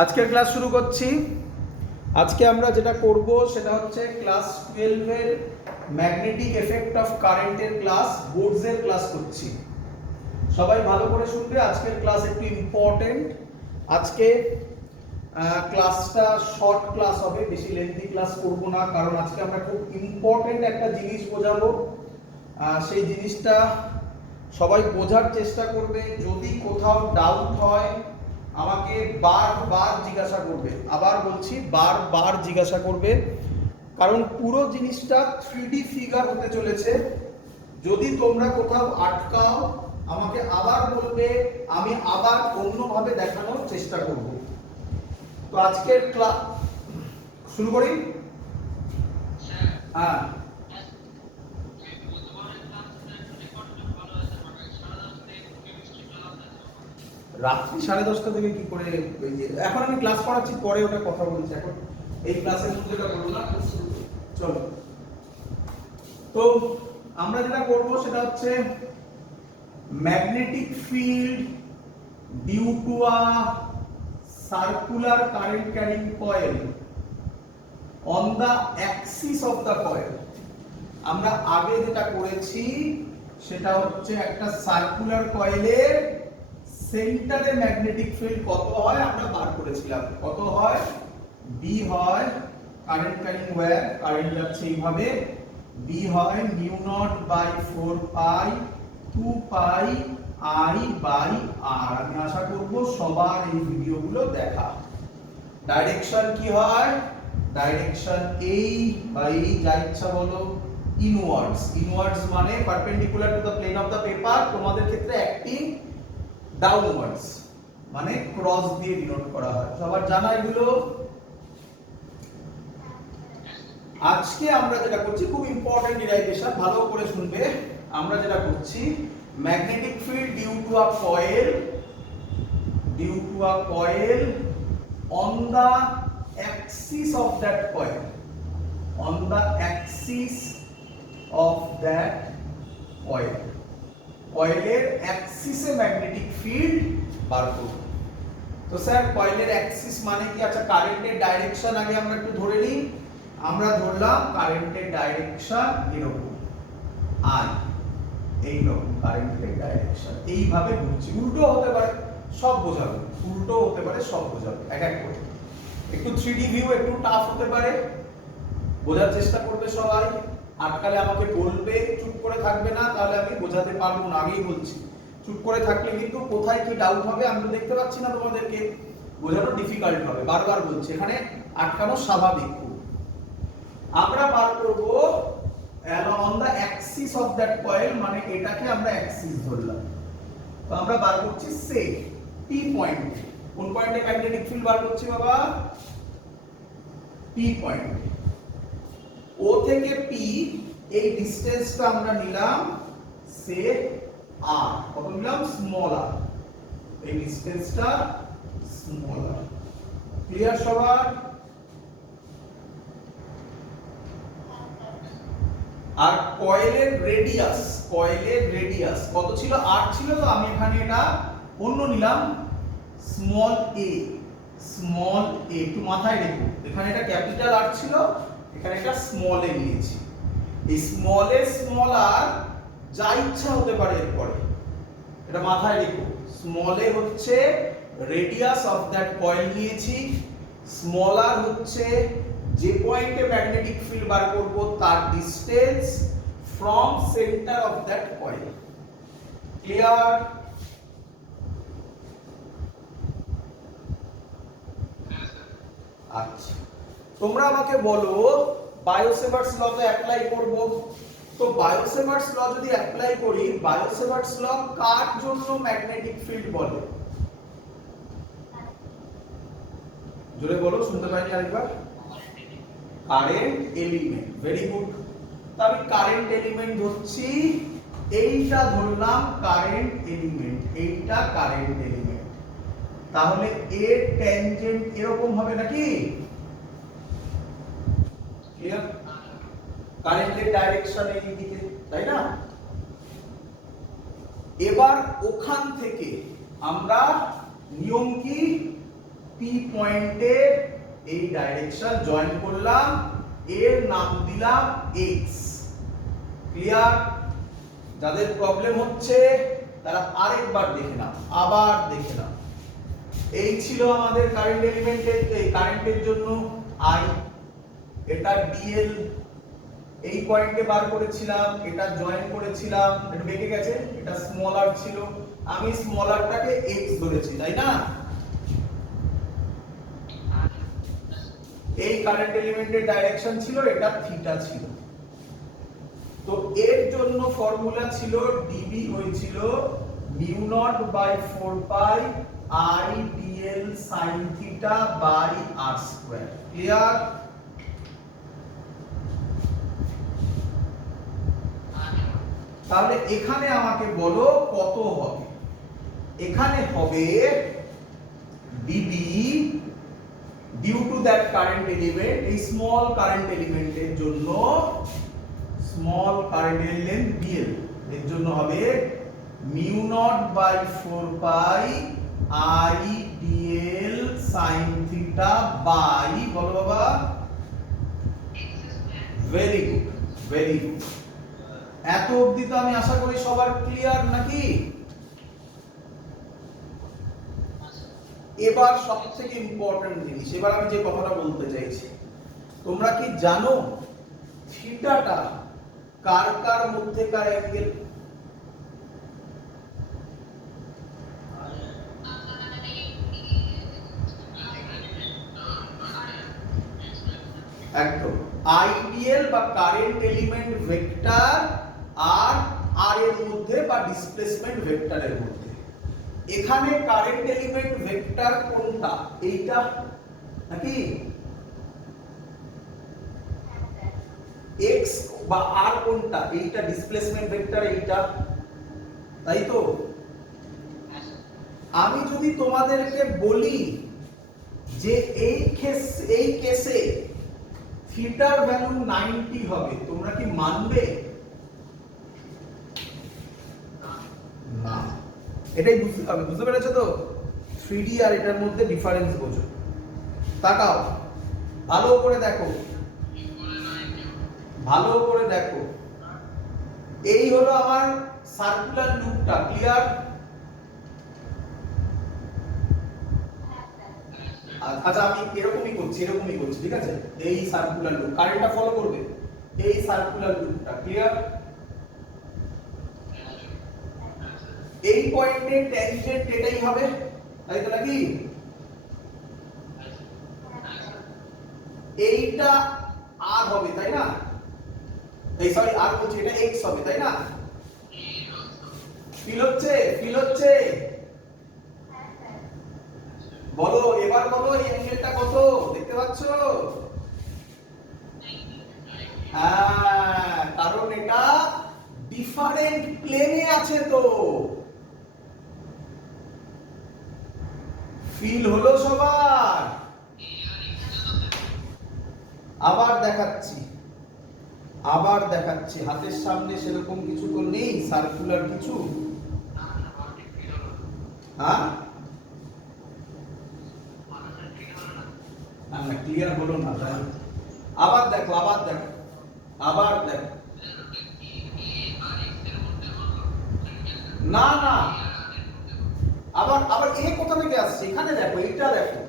আজকের ক্লাস শুরু করছি। আজকে আমরা যেটা করব সেটা হচ্ছে ক্লাস 12 এর ম্যাগনেটিক এফেক্ট অফ কারেন্টের ক্লাস, বোর্ডসের ক্লাস করছি। সবাই ভালো করে শুনবে, আজকের ক্লাস একটু ইম্পর্টেন্ট। আজকে ক্লাসটা শর্ট ক্লাস হবে, বেশি লেন্থি ক্লাস করব না, কারণ আজকে আমরা খুব ইম্পর্টেন্ট একটা জিনিস বোঝাবো। সেই জিনিসটা সবাই বোঝার চেষ্টা করবে। যদি কোথাও ডাউট হয় আমাকে বারবার জিজ্ঞাসা করবে, আবার বলছি বারবার জিজ্ঞাসা করবে, কারণ পুরো জিনিসটা 3D ফিগার হতে চলেছে। যদি তোমরা কোথাও আটকাও আমাকে আবার বলবে, আমি আবার অন্যভাবে দেখানোর চেষ্টা করব। তো আজকের ক্লাস শুরু করি। হ্যাঁ, রাত্রি 10:30 থেকে কি করে? এখন আমি ক্লাস করাচ্ছি, পরে ওটা কথা বলছি। এখন এই ক্লাসের মধ্যে যেটা বলবো না, চলো। তো আমরা যেটা করব সেটা হচ্ছে magnetic field due to a circular current carrying coil on the axis of the coil. আমরা আগে যেটা করেছি সেটা হচ্ছে একটা সার্কুলার কয়েলের সেন্টারে ম্যাগনেটিক ফিল্ড কত হয় আমরা বার করেছিলাম। কত হয়? বি হয় কারেন্ট ক্যারিং ওয়্যার, কারেন্ট যাচ্ছে এইভাবে, বি হয় mu naught by 4 pi 2 pi I by R. আমি আশা করব সবার এই ভিডিওগুলো দেখা। ডাইরেকশন কি হয়? ডাইরেকশন এই বা এই, যা ইচ্ছা বলো, ইনওয়ার্ডস। ইনওয়ার্ডস মানে perpendicular to the plane of the paper, তোমাদের ক্ষেত্রে অ্যাক্টিং ডাউনওয়ার্ডস মানে ক্রস দিয়ে ডিনোট করা হয়। সবার জানা এগুলো? আজকে আমরা যেটা করছি খুব ইম্পর্টেন্ট ডিরাইভেশন, ভালো করে শুনবে। আমরা যেটা করছি magnetic field due to a coil on the axis of that coil, on the axis of that coil, কয়েলের অ্যাক্সিসে ম্যাগনেটিক ফিল্ড বার করব। তো স্যার কয়েলের অ্যাক্সিস মানে কি? আচ্ছা, কারেন্টের ডাইরেকশন আগে আমরা একটু ধরে নিই। আমরা ধরলাম কারেন্টের ডাইরেকশন এরকম, আই এইরকম কারেন্টের ডাইরেকশন এইভাবে ঘুরছে। উল্টো হতে পারে, সব বোঝাবে, উল্টো হতে পারে, সব বোঝাবে এক এক করে। একটু 3D ভিউ একটু টাফ হতে পারে, বোঝার চেষ্টা করবে সবাই। আটকালে আমাকে বলবে, চুপ করে থাকবে না, তাহলে আমি বোঝাতে পারবো না, আগেই বলছি। চুপ করে থাকলে কিন্তু কোথায় কি ডাউট হবে আমি তো দেখতে পাচ্ছি না, তোমাদেরকে বোঝানো ডিফিকাল্ট হবে। বারবার বলছি, এখানে আটকানো স্বাভাবিক। আমরা বার করব on the axis of that coil, মানে এটাকে আমরা অ্যাক্সিস ধরলাম। তো আমরা বার করছি সে পি পয়েন্ট। কোন পয়েন্টে ম্যাগনেটিক ফিল্ড বার করছি বাবা? P point. ও থেকে পি এই ডিসটেন্সটা আমরা নিলাম সে আর। কত নিলাম? স্মল আর। এই ডিসটেন্সটা স্মল আর। ক্লিয়ার সবার? আর কয়েলের রেডিয়াস কত ছিল? 8 ছিল। তো আমি এখানে এটা অন্য নিলাম, স্মল এ। একটু মাথায় রেখো, এখানে এটা ক্যাপিটাল আর ছিল, এখানে এটা স্মল এ নিয়েছি। এই স্মল আর যা ইচ্ছা হতে পারে এরপরে, এটা মাথায় রেখো। স্মল এ হচ্ছে রেডিয়াস অফ দ্যাট কয়েল নিয়েছি, স্মল আর হচ্ছে যে পয়েন্টে ম্যাগনেটিক ফিল্ড বার করব তার distance from centre of that coil. Clear? আচ্ছা, তোমরা আমাকে বলো বায়োসেভার্স ল তো অ্যাপ্লাই করব। তো বায়োসেভার্স ল যদি অ্যাপ্লাই করি, বায়োসেভার্স ল কার জন্য ম্যাগনেটিক ফিল্ড বলে? জোরে বলো, শুনতে পাইনি আরেকবার। Current element. Very good. আমি কারেন্ট এলিমেন্ট ধরছি, এইটা ধরলাম কারেন্ট এলিমেন্ট, এইটা কারেন্ট এলিমেন্ট। তাহলে এর ট্যানজেন্ট এরকম হবে নাকি? ক্লিয়ার? কারেন্টের ডাইরেকশন এই দিকে, তাই না? এবার ওখান থেকে আমরা নিয়ম কি? P পি পয়েন্টে এই ডাইরেকশন জয়েন করলাম, এর নাম দিলাম এক্স। ক্লিয়ার? যাদের প্রবলেম হচ্ছে তারা আরেকবার দেখে নাও, আবার দেখে নাও। এই ছিল আমাদের কারেন্ট এলিমেন্টের, এই কারেন্টের জন্য আই, এটা ডিএল, এই পয়েন্টে বার করেছিলাম, এটা জয়েন করেছিলাম, এটা বেঁকে গেছে, এটা স্মল আর ছিল, আমি স্মল আরটাকে এক্স ধরেছি, তাই না? এই কারেন্ট এলিমেন্টের ডাইরেকশন ছিল, এটা থিটা ছিল। তো এর জন্য ফর্মুলা ছিল ডিবি হয়েছিল mu naught by 4 pi I DL sine theta by R square. Clear? তাহলে এখানে আমাকে বলো কত হবে। এখানে হবে DB due to that current element, এই স্মল কারেন্ট এলিমেন্টের জন্য, স্মল কারেন্টের লেন্থ ডিএল, এর জন্য হবে mu naught by 4 pi I DL sine theta by, বলো বাবা, ভেরি গুড, ভেরি গুড। এত অবধি তো আমি আশা করি সবার ক্লিয়ার নাকি? এবার সবথেকে ইম্পর্টেন্ট জিনিস, এবার আমি যে কথাটা বলতে চাইছি, তোমরা কি জানো থিটাটা কার কার মধ্যেকার অ্যাঙ্গেল? একদম, আইডিয়াল বা কারেন্ট এলিমেন্ট ভেক্টর আর আর এর মধ্যে বা ডিসপ্লেসমেন্ট ভেক্টরের মধ্যে। এখানে কারেন্ট এলিমেন্ট ভেক্টর কোনটা? এইটা নাকি? x বা r কোনটা? এইটা ডিসপ্লেসমেন্ট ভেক্টর, এইটা, তাই তো? আমি যদি তোমাদেরকে বলি যে এই কেসে থিটার ভ্যালু 90 হবে, তোমরা কি মানবে? না। এটাই বুঝতে হবে, বুঝতে পেরেছো তো? 3D আর এটার মধ্যে ডিফারেন্স বোঝো। তাকাও, ভালো করে দেখো, ভালো করে দেখো, এই হলো আমার সার্কুলার লুপটা। ক্লিয়ার? আচ্ছা, আমি এরকমই করছি, ঠিক আছে? এই সার্কুলার লুপ, কারেন্টটা ফলো করবে, এই সার্কুলার লুপটা। ক্লিয়ার? এই পয়েন্টে ট্যানজেন্ট এটাই হবে, তাই তো নাকি? এইটা আর হবে, তাই না? এই সরি, আর বলছি, এটা x হবে, তাই না? ফিল হচ্ছে? ফিল হচ্ছে? বলো, এবার বলো, এই অ্যাঙ্গেলটা কত দেখতে পাচ্ছো? হ্যাঁ, কারণ এটা ডিফারেন্ট প্লেনে আছে। তো ফিল হলো সবার? আবার দেখাচ্ছি, আবার দেখাচ্ছি, হাতের সামনে সেরকম কিছু তো নেই সার্কুলার কিছু। হ্যাঁ, না না, ক্লিয়ার হলো না। আবার দেখো, আবার দেখো, আবার দেখো। না না, আবার আবার এ কোথা থেকে আসছে? এখানে দেখো, এইটা দেখো,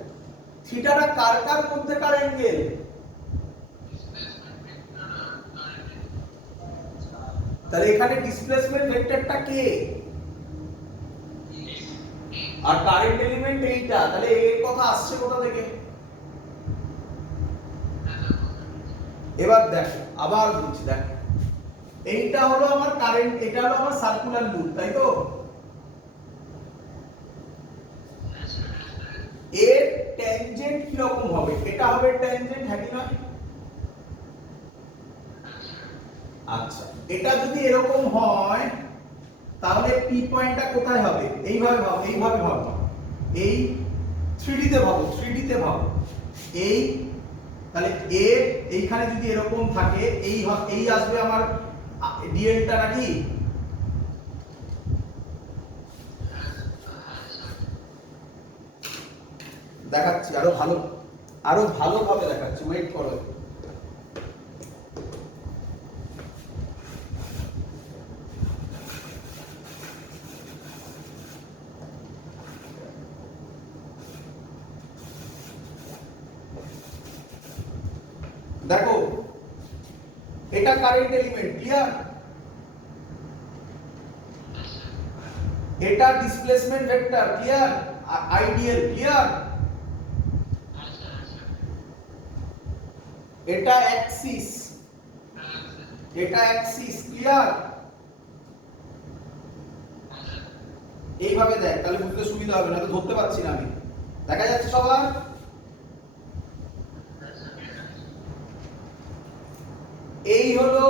থিটাটা কার কার মধ্যেকার অ্যাঙ্গেল? তাহলে এখানে ডিসপ্লেসমেন্ট ভেক্টরটা কে? আর কারেন্ট এলিমেন্ট এইটা, তাহলে এর কথা আসছে কোথা থেকে? এবার দেখো, আবার বলছি, দেখো, এইটা হলো আমার কারেন্ট, এটা হলো আমার সার্কুলার লুপ, তাই তো? এর ট্যানজেন্ট কি রকম হবে? এটা হবে ট্যানজেন্ট, হ্যাঁ কি না? আচ্ছা, এটা যদি এরকম হয় তাহলে পি পয়েন্টটা কোথায় হবে? এইভাবে ভাবো, এইভাবে ভাবো, এই 3D তে ভাবো, 3D তে ভাবো, এই, তাহলে এ এইখানে যদি এরকম থাকে, এই আসবে আমার ডিএলটা নাকি? দেখাচ্ছি আরো ভালোভাবে দেখাচ্ছি, ওয়েট করো। দেখো এটা কারেন্ট এলিমেন্ট, ক্লিয়ার? এটা displacement vector, clear? Ideal, clear? এটা অ্যাক্সিস, ক্লিয়ার? এইভাবে দেখ, তাহলে বুঝতে সুবিধা হবে, না তো ধরতে পারছি না আমি। দেখা যাচ্ছে সবার? এই হলো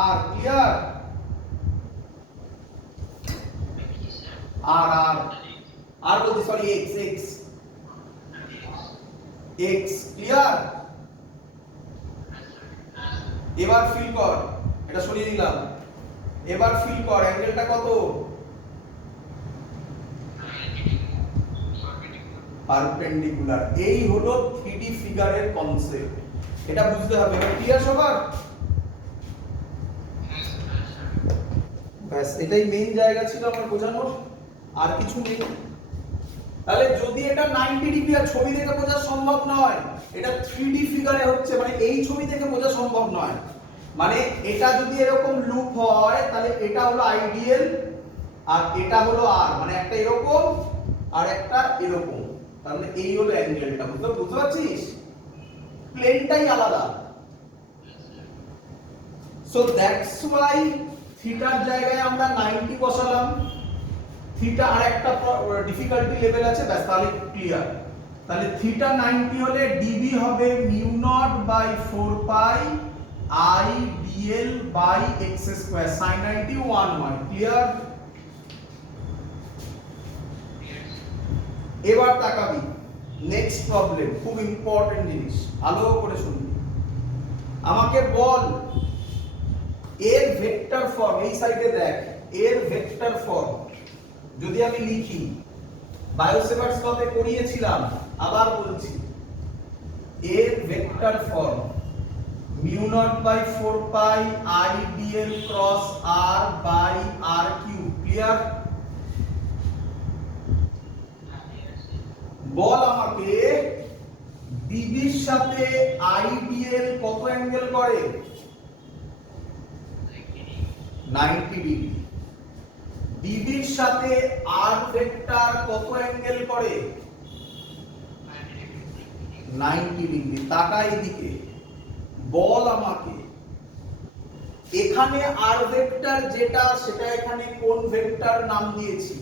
আর, ক্লিয়ার? আর বলছি, সরি, এক্স, ক্লিয়ার? এবার ফিল কর, এটা সরিয়ে দিলাম। এবার ফিল কর অ্যাঙ্গেলটা কত? পারপেন্ডিকুলার। এই হলো 3D ফিগারের কনসেপ্ট, এটা বুঝতে হবে। এবার ক্লিয়ার সবার? ব্যাস, এটাই মেইন জায়গা ছিল আমার বোঝানোর, আর কিছু নেই। তাহলে যদি এটা 90 ডিগ্রি আর ছবি দেখে বোঝা সম্ভব নয়, এটা 3D ফিগারে হচ্ছে, মানে এই ছবি দেখে বোঝা সম্ভব নয়। মানে এটা যদি এরকম লুপ হয়, তাহলে এটা হলো আইডিয়াল আর এটা হলো আর, মানে একটা এরকম আর একটা এরকম, তার মানে এই হলো অ্যাঙ্গেলটা। বুঝতে পারছিস? প্লেনটাই আলাদা। সো দ্যাটস ওয়াই থিটার জায়গায় আমরা 90 বসালাম। থিটা আর একটা ডিফিকাল্টি লেভেল আছে, ব্যাস, তাহলে ক্লিয়ার। তাহলে থিটা 90 হলে ডিবি হবে mu naught by 4 pi I DL by X square, sin 90 1 হয়, ক্লিয়ার? এবার তাকাবি নেক্সট প্রবলেম, খুব ইম্পর্টেন্ট জিনিস, ভালো করে শুনবি। আমাকে বল এর ভেক্টর ফর্ম, এই সাইডে দেখ, এর ভেক্টর ফর্ম যদি আমি লিখি, বায়োসেভার্স ক্লাবে করিয়েছিলাম, আবার বলছি, এর vector form mu naught by 4 pi I DL cross R by R cube, clear? বল আমাকে ডিবির সাথে আইডিএল কত অ্যাঙ্গেল করে? 90 ডিগ্রি। ডিবির সাথে আর ভেক্টর কত অ্যাঙ্গেল করে? 90 ডিগ্রি। তাকা এদিকে, বল আমাকে এখানে আর ভেক্টর যেটা, সেটা এখানে কোন ভেক্টর নাম দিয়েছি?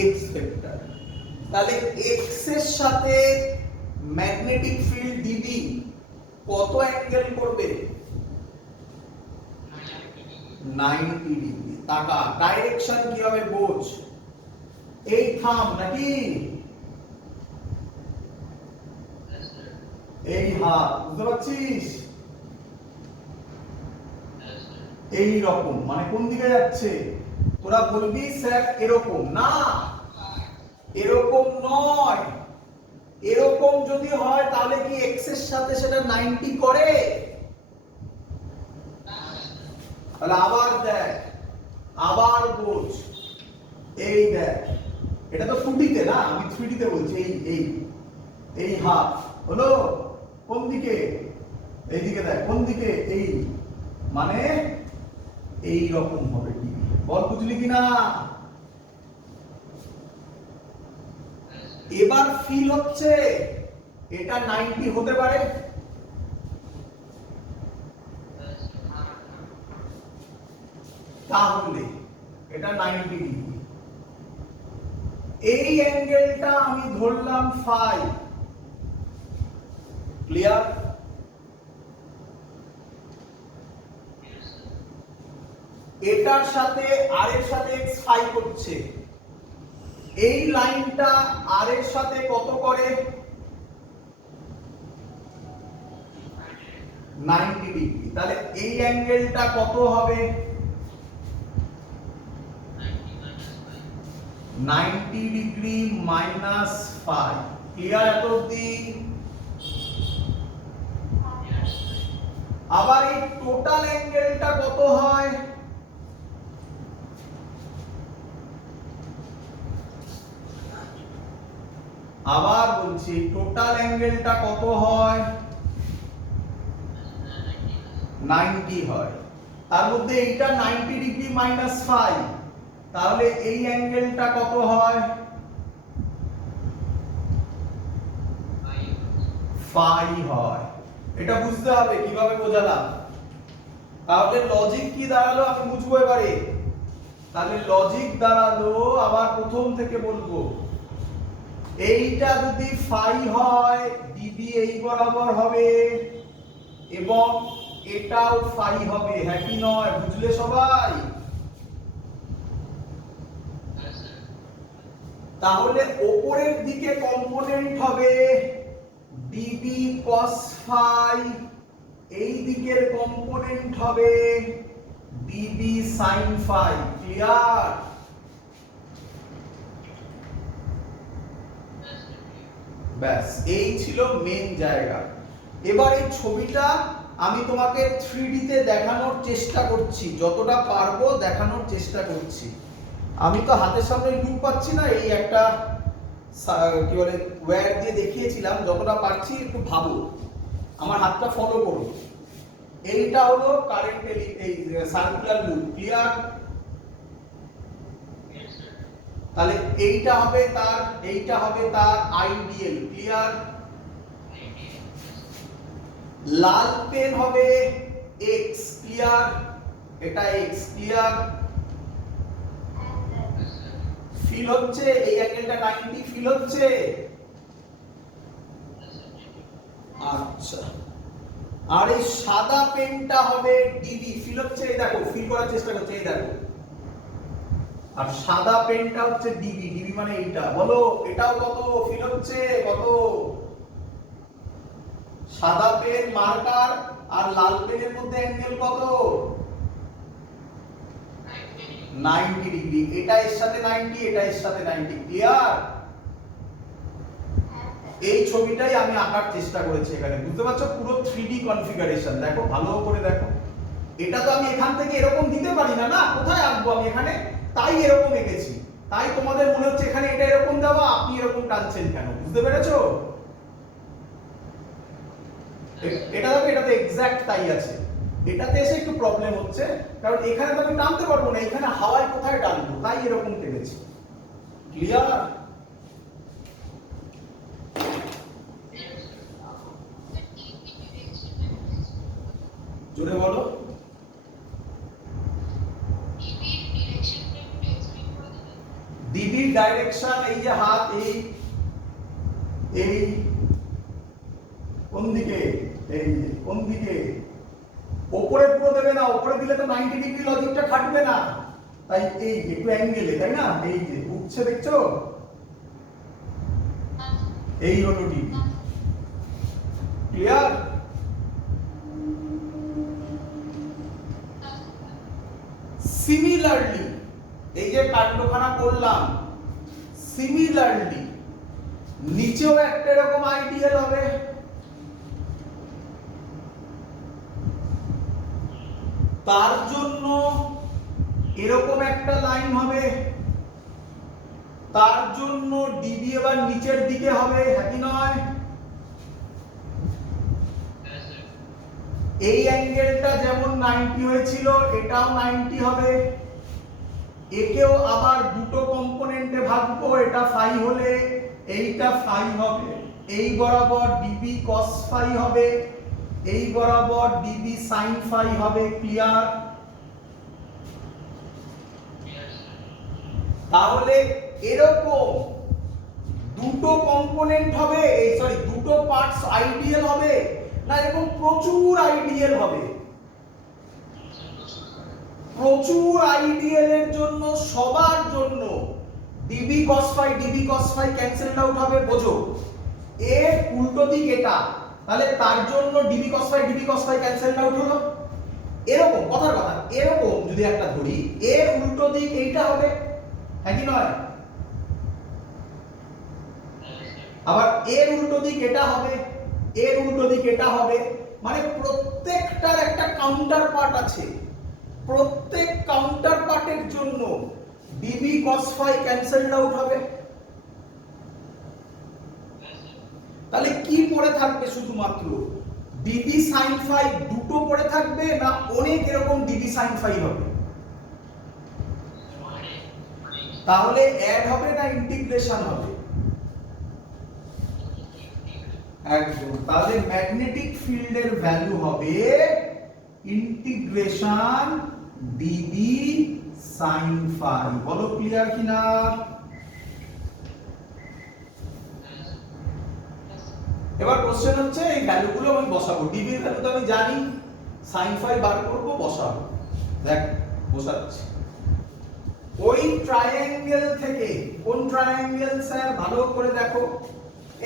X vector. তাহলে এক্স এর সাথে ম্যাগনেটিক ফিল্ড ডিবি কত অ্যাঙ্গেল করবে? 90 ডিগ্রি। তাকা, ডাইরেকশন কি হবে বোঝ। এই থাম নাকি এই হাত, বুঝতে পারছিস? এই রকম, মানে কোন দিকে যাচ্ছে? তোরা বলবি স্যার এরকম না, এরকম নয়। এরকম যদি হয় তাহলে কি এক্স এর সাথে সেটা 90 করে? তাহলে আবার দেখ, আবার বোঝ। এই দেখ, এটা তো 2D তে না, আমি 3D তে বলছি। এই এই এই হাত হলো কোন দিকে? এই দিকে দেখ, কোন দিকে? এই, মানে এই রকম হবে ডিবি। বল বুঝলি কিনা? এবার ফিল হচ্ছে এটা 90 হতে পারে? তাহলে এটা 90 ডিগ্রি। এই অ্যাঙ্গেলটা আমি ধরলাম ফাই, ক্লিয়ার? এটার সাথে আর এর সাথে x ফাই করছে। এই লাইনটা আর এর সাথে কত করে? 90 ডিগ্রি। তাহলে এই অ্যাঙ্গেলটা কত হবে? 90 ডিগ্রি মাইনাস 5। ক্লিয়ার এত অবধি? আবার এই টোটাল অ্যাঙ্গেলটা কত হয়? আবার বলছি টোটাল অ্যাঙ্গেলটা কত হয়? 90 হয়। তার মধ্যে এইটা 90 ডিগ্রি মাইনাস 5, তাহলে এই অ্যাঙ্গেলটা কত হয়? 5 হয়। এটা বুঝতে হবে কিভাবে বোঝালাম। তাহলে লজিক কি দাঁড়ালো আমি বুঝবো এবারে। তাহলে লজিক দাঁড়ালো, আবার প্রথম থেকে বলবো, এইটা যদি ফাই হয় ডিবি এই বরাবর হবে এবং এটাও ফাই হবে, হ্যাঁ কি নয়? বুঝলে সবাই? তাহলে উপরের দিকে কম্পোনেন্ট হবে ডিবি cos ফাই, এই দিকের কম্পোনেন্ট হবে ডিবি sin ফাই। ক্লিয়ার? ব্যাস এই ছিল মেন জায়গা। এবার এই ছবিটা আমি তোমাকে 3D তে দেখানোর চেষ্টা করছি, যতটা পারবো দেখানোর চেষ্টা করছি। আমি তো হাতের সামনে লুক পাচ্ছি না, এই একটা কি বলে ওয়্যার দিয়ে দেখিয়েছিলাম, যতটা পারছি একটু ভাবো, আমার হাতটা ফলো করো। এইটা হলো কারেন্ট এই সার্কুলার লুপ। ক্লিয়ার? তাহলে এইটা হবে তার আইডিয়াল। ক্লিয়ার? লাল পেন হবে x। ক্লিয়ার? এটা x। ক্লিয়ার? ফিল হচ্ছে এই অ্যাঙ্গেলটা 90 ফিল হচ্ছে? আচ্ছা, আর এই সাদা পেনটা হবে ডিবি। ফিল হচ্ছে? এই দেখো, ফিল করার চেষ্টা করছে, এই দেখো। আর সাদা পেনটা হচ্ছে ডিবি। ডিবি মানে এইটা। বলো এটাও কত ফিল হচ্ছে? কত? সাদা পেন মার্কার আর লাল পেনের মধ্যে অ্যাঙ্গেল কত? 90 ডিগ্রি। এটা এর সাথে 90, এটা এর সাথে 90। ক্লিয়ার? এই ছবিটাই আমি আঁকার চেষ্টা করেছি এখানে। বুঝতে পারছো? পুরো 3D কনফিগারেশন দেখো, ভালো করে দেখো। এটা তো আমি এখান থেকে এরকম দিতে পারি না, না? কোথায় আঁকবো আমি এখানে? তাই এরকম এঁকেছি। তাই তোমাদের মনে হচ্ছে এখানে এটা এরকম দেওয়া, আপনি এরকম টানছেন কেন? বুঝতে পেরেছো? এটা দেখো, এটাতে এক্স্যাক্ট তাই আছে। এটাতে এসে একটু প্রবলেম হচ্ছে, কারণ এখানে তো আমি টানতে পারবো না, এখানে হাওয়ায় কোথায় টানবো, তাই এরকম টেনেছি। ক্লিয়ার? জোরে বলো। ডিবির ডাইরেকশন এই যে হাত, এই কোন দিকে? এই কোন দিকে? উপরে পুরো দেবে না, উপরে দিলে তো 90 ডিগ্রি লজিকটা খাটবে না, তাই এই একটু অ্যাঙ্গেলে, তাই না? এই যে উঠছে, দেখছো? এই হলো ডিবি। ক্লিয়ার? সিমিলারলি এই যে কাণ্ডখানা করলাম, সিমিলারলি নিচেও একটা এরকম আইডিয়াল হবে। তার জন্য এরকম একটা লাইন হবে, তার জন্য ডিবি এবার নিচের দিকে হবে, হ্যাঁ কি নয়? এই অ্যাঙ্গেলটা যেমন 90 হয়েছিল, এটাও 90 হবে। একেও আবার দুটো কম্পোনেন্টে ভাগবো, এটা ফাই হলে এইটা ফাই হবে, এই বরাবর ডিবি cos ফাই হবে, এই বরাবর ডিবি sin ফাই হবে। ক্লিয়ার? তাহলে এরকম দুটো কম্পোনেন্ট হবে, এই সরি দুটো পার্টস আইডিয়াল হবে না, এরকম প্রচুর আইডিয়াল হবে। প্রচুর আইডিয়ালের জন্য সবার জন্য DB cos phi cancelled out হবে। বোঝো? এর উল্টো দিক এটা, তাহলে তার জন্য DB cos phi cancelled out হলো। এরকম কথার কথা, এরকম যদি একটা ধরি, এর উল্টো দিক এইটা হবে, হ্যাঁ কি নয়? আবার এর উল্টো দিক এটা হবে, এর উল্টো দিক এটা হবে, মানে প্রত্যেকটার একটা কাউন্টার পার্ট আছে। প্রত্যেক কাউন্টার পার্টের জন্য DB cos phi cancelled out হবে। তাহলে কি পড়ে থাকবে? শুধুমাত্র ডিবি sin phi দুটো পড়ে থাকবে, না অনেক এরকম ডিবি sin phi হবে? তাহলে অ্যাড হবে না ইন্টিগ্রেশন হবে? একদম। তাহলে ম্যাগনেটিক ফিল্ডের ভ্যালু হবে ইন্টিগ্রেশন ডিবি sin phi। বলো ক্লিয়ার কিনা? এবার কোশ্চেন হচ্ছে এই ভ্যালুগুলো আমি বসাবো। ডিবি এর ভ্যালু তো আমি জানি, sin phi বার করব, বসাবো। দেখ বসাচ্ছি। ওই ট্রায়াঙ্গেল থেকে, কোন ট্রায়াঙ্গেল স্যার? ভালো করে দেখো,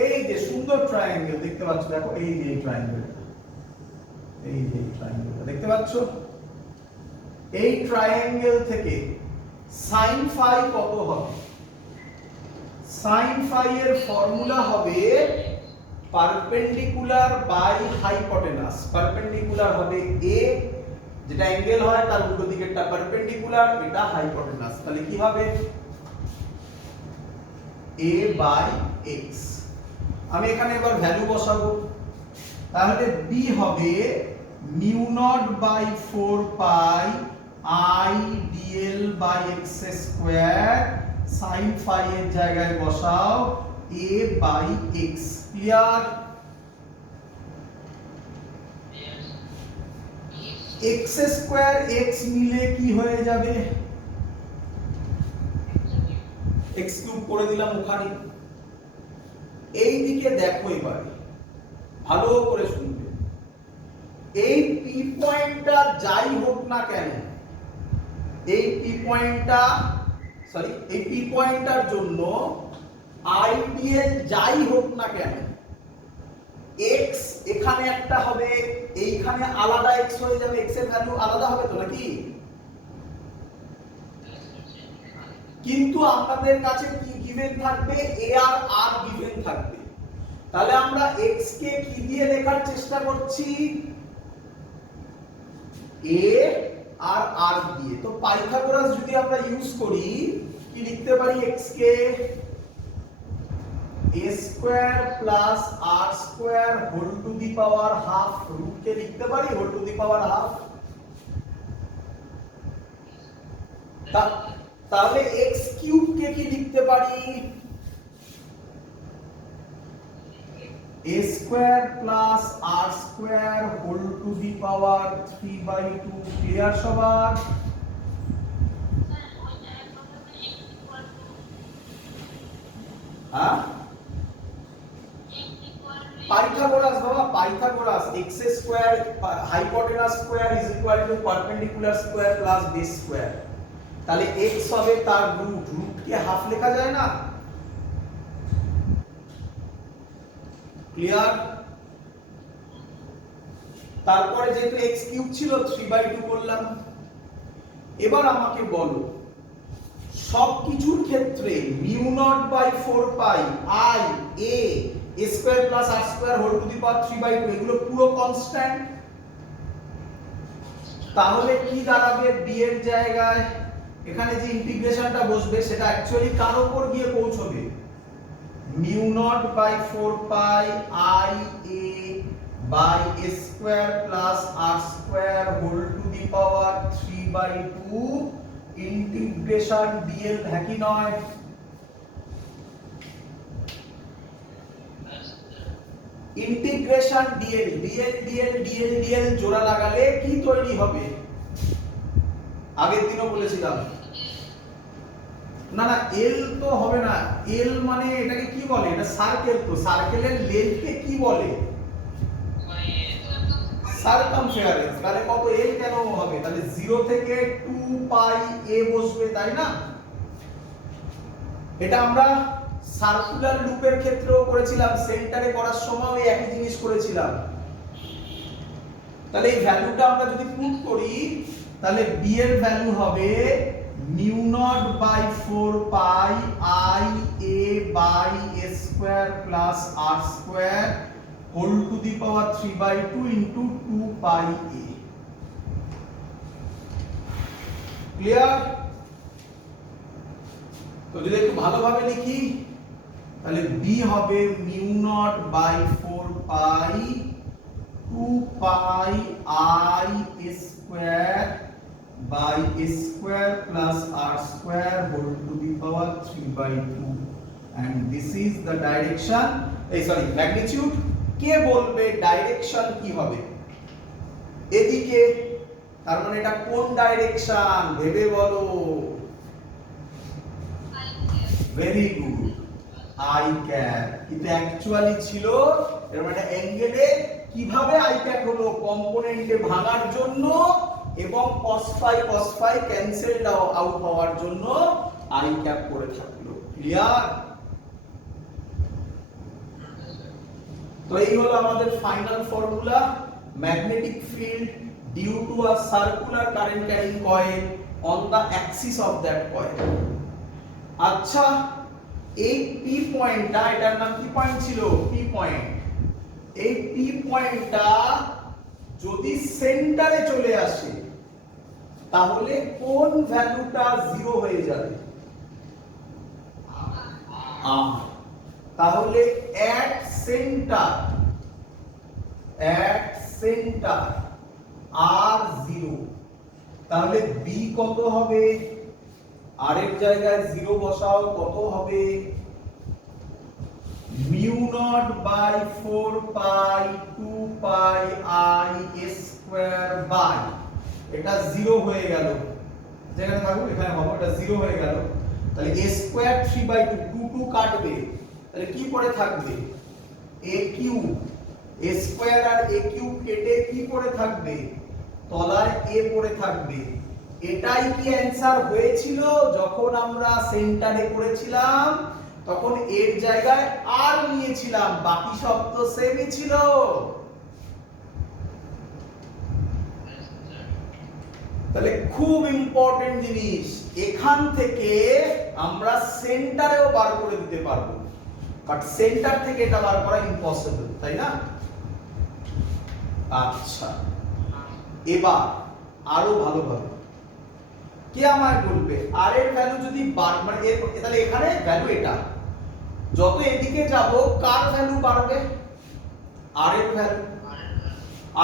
এই যে সুন্দর ট্রায়াঙ্গেল দেখতে পাচ্ছ, দেখো এই যে ট্রায়াঙ্গেলটা, এই যে ট্রায়াঙ্গেলটা দেখতে পাচ্ছ, এই ট্রায়াঙ্গেল থেকে sin phi কত হবে? sin phi এর ফর্মুলা হবে পারপেন্ডিকুলার বাই হাইপোটেনাস। পারপেন্ডিকুলার হবে a, যেটা অ্যাঙ্গেল হয় তার উল্টো দিকেরটা পারপেন্ডিকুলার, এটা হাইপোটেনাস। তাহলে কি হবে? a by x। আমি এখানে এবার ভ্যালু বসাবো। তাহলে b হবে mu naught by 4 pi i dl by x square. sin phi এর জায়গায় বসাও a by x। Clear? x square x মিলে কি হয়ে যাবে? x কিউব করে দিলাম ওখানে। এই দিকে দেখো, এবারে ভালো করে শুনবে। এই পি পয়েন্টটা যাই হোক না কেন, এই পি পয়েন্টটা, সরি, এই পি পয়েন্টটার জন্য আইডিয়াল যাই হোক না কেন, x এখানে একটা হবে, এইখানে আলাদা x হয়ে যাবে। x এর ভ্যালু আলাদা হবে তো নাকি? কিন্তু আমাদের কাছে কি গিভেন থাকবে? a আর r গিভেন থাকবে। তাহলে আমরা x কে কি দিয়ে লেখার চেষ্টা করছি? a আর r দিয়ে। তো পাইথাগোরাস যদি আমরা ইউজ করি, কি লিখতে পারি? x কে a square plus r square whole to the power half, root কে লিখতে পারি whole to the power half. তাহলে x কিউব কে কি লিখতে পারি? a square plus r square whole to the power 3/2। Clear সবার? হ্যাঁ, পাইথাগোরাস বাবা, Pythagoras. x square hypotenuse square is equal to perpendicular square plus base square. তাহলে x হবে তার রুট, রুট কে হাফ লেখা যায় না? ক্লিয়ার? তারপরে যেহেতু x কিউব ছিল 3/2 করলাম। এবার আমাকে বলো, সব কিছুর ক্ষেত্রে mu naught by 4 pi i a square plus r square whole to the power 3/2 এগুলো পুরো কনস্ট্যান্ট। তাহলে কি দাঁড়াবে? b এর জায়গায় এখানে যে ইন্টিগ্রেশনটা বসবে সেটা অ্যাকচুয়ালি কার উপর গিয়ে পৌঁছবে? Mu naught by 4 pi i a by a square plus r square whole to the power 3/2 integration dl। হ্যাঁ কি নয়? Integration dl, dl dl dl dl জোড়া লাগালে কি তৈরি হবে? আগের দিনও বলেছিলাম। না না, এল তো হবে না। এল মানে এটাকে কি বলে? এটা সার্কেল। তো সার্কেলের লেন্থকে কি বলে? সারকামফারেন্স। তাহলে কত? এল কেন হবে? তাহলে 0 থেকে 2 পাই a বসবে, তাই না? এটা আমরা সার্কুলার লুপের ক্ষেত্রেও করেছিলাম, সেন্টারে করার সময় ওই একই জিনিস করেছিলাম। তাহলে এই ভ্যালুটা আমরা যদি পুট করি, তাহলে b এর ভ্যালু হবে mu naught by 4 pi I A by A square plus R square whole to the power 3/2 into 2 pi A. Clear? তো যদি একটু ভালোভাবে লিখি তাহলে বি হবে mu naught by 4 pi 2 pi I square by square plus R square whole to the power 3/2 and this is the direction magnitude। কে বলবে direction কি হবে? এদিকে, তার মানে এটা কোন ডাইরেকশন ভেবে বলো। Very good, I cap. কিন্তু অ্যাকচুয়ালি ছিল এর মানে অ্যাঙ্গেলে কিভাবে আই ক্যাপ হলো কম্পোনেন্টে ভাঙার জন্য এবং cos phi ক্যান্সেলড আউট হওয়ার জন্য আই ক্যাপ করে থাকলো। ক্লিয়ার? তো এই হলো আমাদের final formula. Magnetic field due to a circular current carrying coil on the axis of that coil. আচ্ছা, এই পি পয়েন্টটা, এটার নাম কি পয়েন্ট ছিল? P point. এই পি পয়েন্টটা যদি সেন্টারে চলে আসে তাহলে কোন ভ্যালুটা জিরো হয়ে যাবে? তাহলে অ্যাট সেন্টার আর জিরো, তাহলে বি কত হবে? আর এর জায়গায় জিরো বসাও, কত হবে? Mu naught by 4 pi 2 pi I square by, এটা জিরো হয়ে গেল, যেখানে থাকবে এখানে হবে, এটা জিরো হয়ে গেল। তাহলে a স্কয়ার 3/2, 2 কাটবে, তাহলে কি পড়ে থাকবে? a cube. a স্কয়ার আর a কিউব কেটে কি পড়ে থাকবে? তলায় a পড়ে থাকবে। এটাই কি অ্যানসার হয়েছিল যখন আমরা সেন্টারে করেছিলাম? তখন এর জায়গায় আর নিয়েছিলাম, বাকি সব তো সেমই ছিল। তাহলে খুব ইম্পর্টেন্ট জিনিস, এখান থেকে আমরা সেন্টারেও বার করে দিতে পারবো, বাট সেন্টার থেকে এটা বার করা ইম্পসিবল, তাই না? আচ্ছা, এবার আরো ভালোভাবে কে আমায় বলবে আর এর ভ্যালু যদি মানে তাহলে এখানে ভ্যালু এটা, যত এদিকে যাব কার ভ্যালু বাড়বে? আর এর ভ্যালু।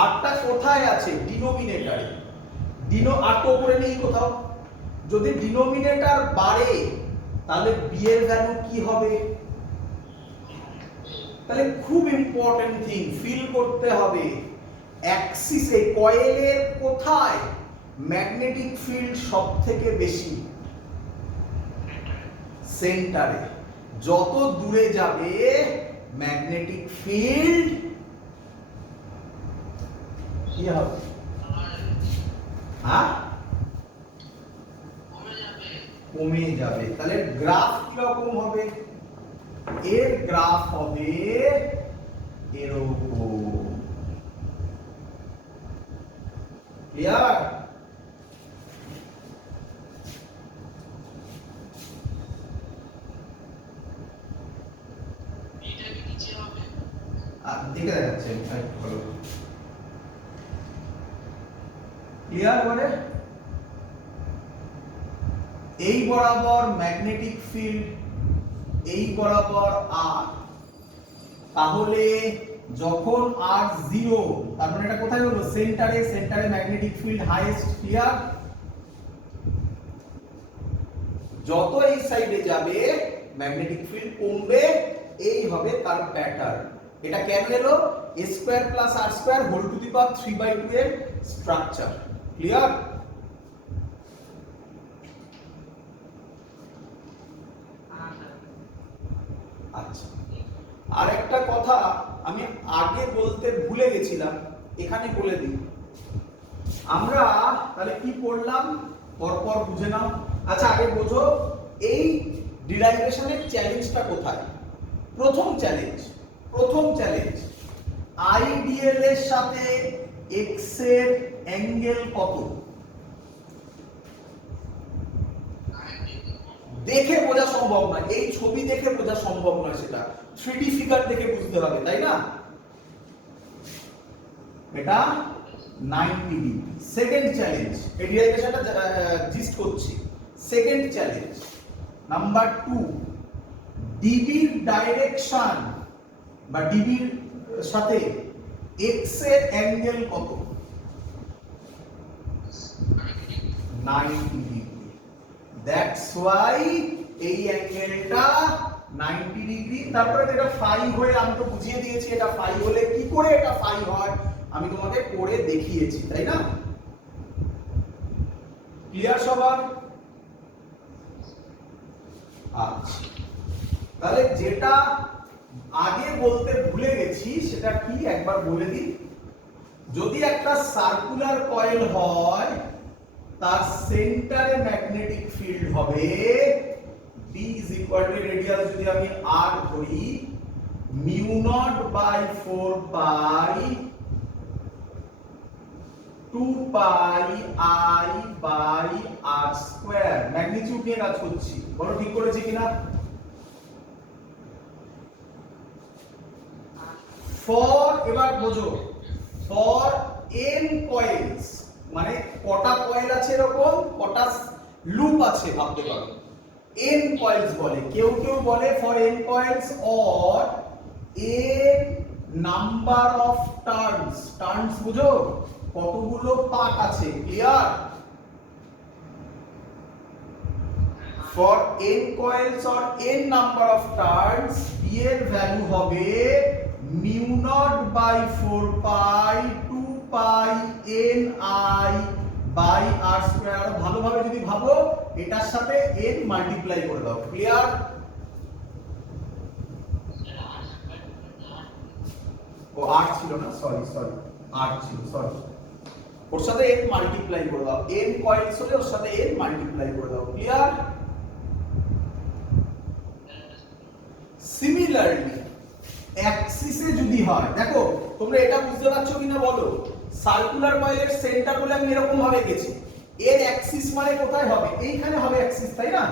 আরটা কোথায় আছে? ডিনোমিনেটরে। আর তো উপরে নেই কোথাও। যদি ডিনোমিনেটর বাড়ে তাহলে বি এর ভ্যালু কি হবে? তাহলে খুব ইম্পর্টেন্ট থিং ফিল করতে হবে, অ্যাক্সিসে কয়েলের কোথায় ম্যাগনেটিক ফিল্ড সবথেকে বেশি? সেন্টারে। যত দূরে যাবে ম্যাগনেটিক ফিল্ড কি হবে? হ্যাঁ, কমে যাবে। তাহলে গ্রাফ কি রকম হবে? এর গ্রাফ হবে এরকম। ক্লিয়ার? দেখে দেখাচ্ছে ক্লিয়ার করে। এই বরাবর ম্যাগনেটিক ফিল্ড, এই বরাবর আর, তাহলে যখন আর জিরো, তার মানে এটা কোথায় হলো? সেন্টারে। সেন্টারে ম্যাগনেটিক ফিল্ড হাইয়েস্ট। ক্লিয়ার? যত এই সাইডে যাবে ম্যাগনেটিক ফিল্ড কমবে, এই হবে তার প্যাটার্ন। এটা কেন এলো? a square plus R square whole to the power 3/2 এর স্ট্রাকচার। ক্লিয়ার? আচ্ছা, আর একটা কথা আমি আগে বলতে ভুলে গেছিলাম, এখানে বলে দিই। আমরা তাহলে কি পড়লাম পরপর বুঝে নাও। আচ্ছা, আগে বোঝো এই ডিরাইভেশনের চ্যালেঞ্জটা কোথায়। প্রথম চ্যালেঞ্জ আইডিএল এর সাথে এক্স এর অ্যাঙ্গেল কত? দেখে বোঝা সম্ভব নয়, এই ছবি দেখে বোঝা সম্ভব নয়, সেটা 3D ফিগার দেখে বুঝতে হবে, তাই না? এটা 90 ডিগ্রি। সেকেন্ড চ্যালেঞ্জ, এই ডিরাইভেশনটা জিস্ট করছি। সেকেন্ড চ্যালেঞ্জ নাম্বার 2, ডিবির ডাইরেকশন বা ডিবির সাথে এক্স এর অ্যাঙ্গেল কত? 90 ডিগ্রি। দ্যাটস ওয়াই এই অ্যাঙ্গেলটা 90 ডিগ্রি। তারপরে এটা ফাই হয়ে, আমি তো বুঝিয়ে দিয়েছি এটা ফাই হলে কি করে এটা ফাই হয়, আমি তোমাকে করে দেখিয়েছি, তাই না? ক্লিয়ার সবার? আচ্ছা, তাহলে যেটা আগে বলতে ভুলে গেছি সেটা কি একবার বলে দিই। যদি একটা সার্কুলার কয়েল হয়, তার সেন্টারে ম্যাগনেটিক ফিল্ড হবে B is equal to radius যদি আমি r ধরি, mu naught by 4 pi 2 pi I by r square. Magnitude নিয়ে কাজ করছি, বলো ঠিক করেছি কিনা? ফর, এবার বোঝো, ফর n কয়েলস, মানে কটা কয়েল আছে এরকম, কটা লুপ আছে ভাবতে পারো, n কয়েলস বলে। কেউ কেউ বলে for n coils or n number of turns. Turns বুঝো, কতগুলো পাক আছে, clear? For n coils or n number of turns, b এর ভ্যালু হবে mu naught by 4 pi 2 pi n I by r square. ভালোভাবে যদি ভাবো, এটার সাথে n মাল্টিপ্লাই করে দাও, ক্লিয়ার? ও r ছিল না, সরি r ছিল, সরি। ওর সাথে n মাল্টিপ্লাই করে দাও, n কয়েলস হলে ওর সাথে n মাল্টিপ্লাই করে দাও, ক্লিয়ার? সিমিলারলি অ্যাক্সিসে যদি হয়, দেখো তোমরা এটা বুঝতে পারছো কিনা বলো, সার্কুলার কয়েলের সেন্টার বলে আমি এরকম ভাবে গেছি, এর অ্যাক্সিস মানে কোথায় হবে? এইখানে হবে অ্যাক্সিস, তাই না?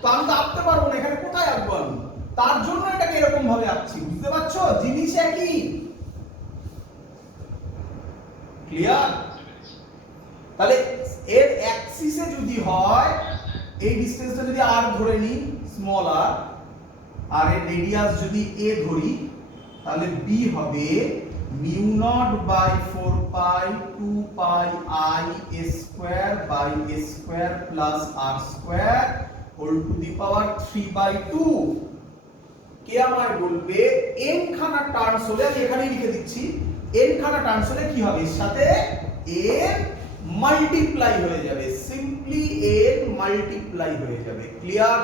তো আমি তো আঁকতে পারবো না, এখানে কোথায় আঁকবো আমি? তার জন্য এটাকে এরকম ভাবে আঁকছি, বুঝতে পারছো? জিনিস একই, ক্লিয়ার? তাহলে এর অ্যাক্সিসে যদি হয়, এই ডিসটেন্সটা যদি r ধরে নিই, স্মল r, আর এর রেডিয়াস যদি a ধরি, তাহলে b হবে mu naught by 4 pi 2 pi I square by square plus r square whole to the power 3/2। কে আমায় বলবে n খানা টার্নস হলে, আমি এখানেই লিখে দিচ্ছি, n খানা টার্নস হলে কি হবে? এর সাথে n মাল্টিপ্লাই হয়ে যাবে, সিম্পলি n মাল্টিপ্লাই হয়ে যাবে, ক্লিয়ার?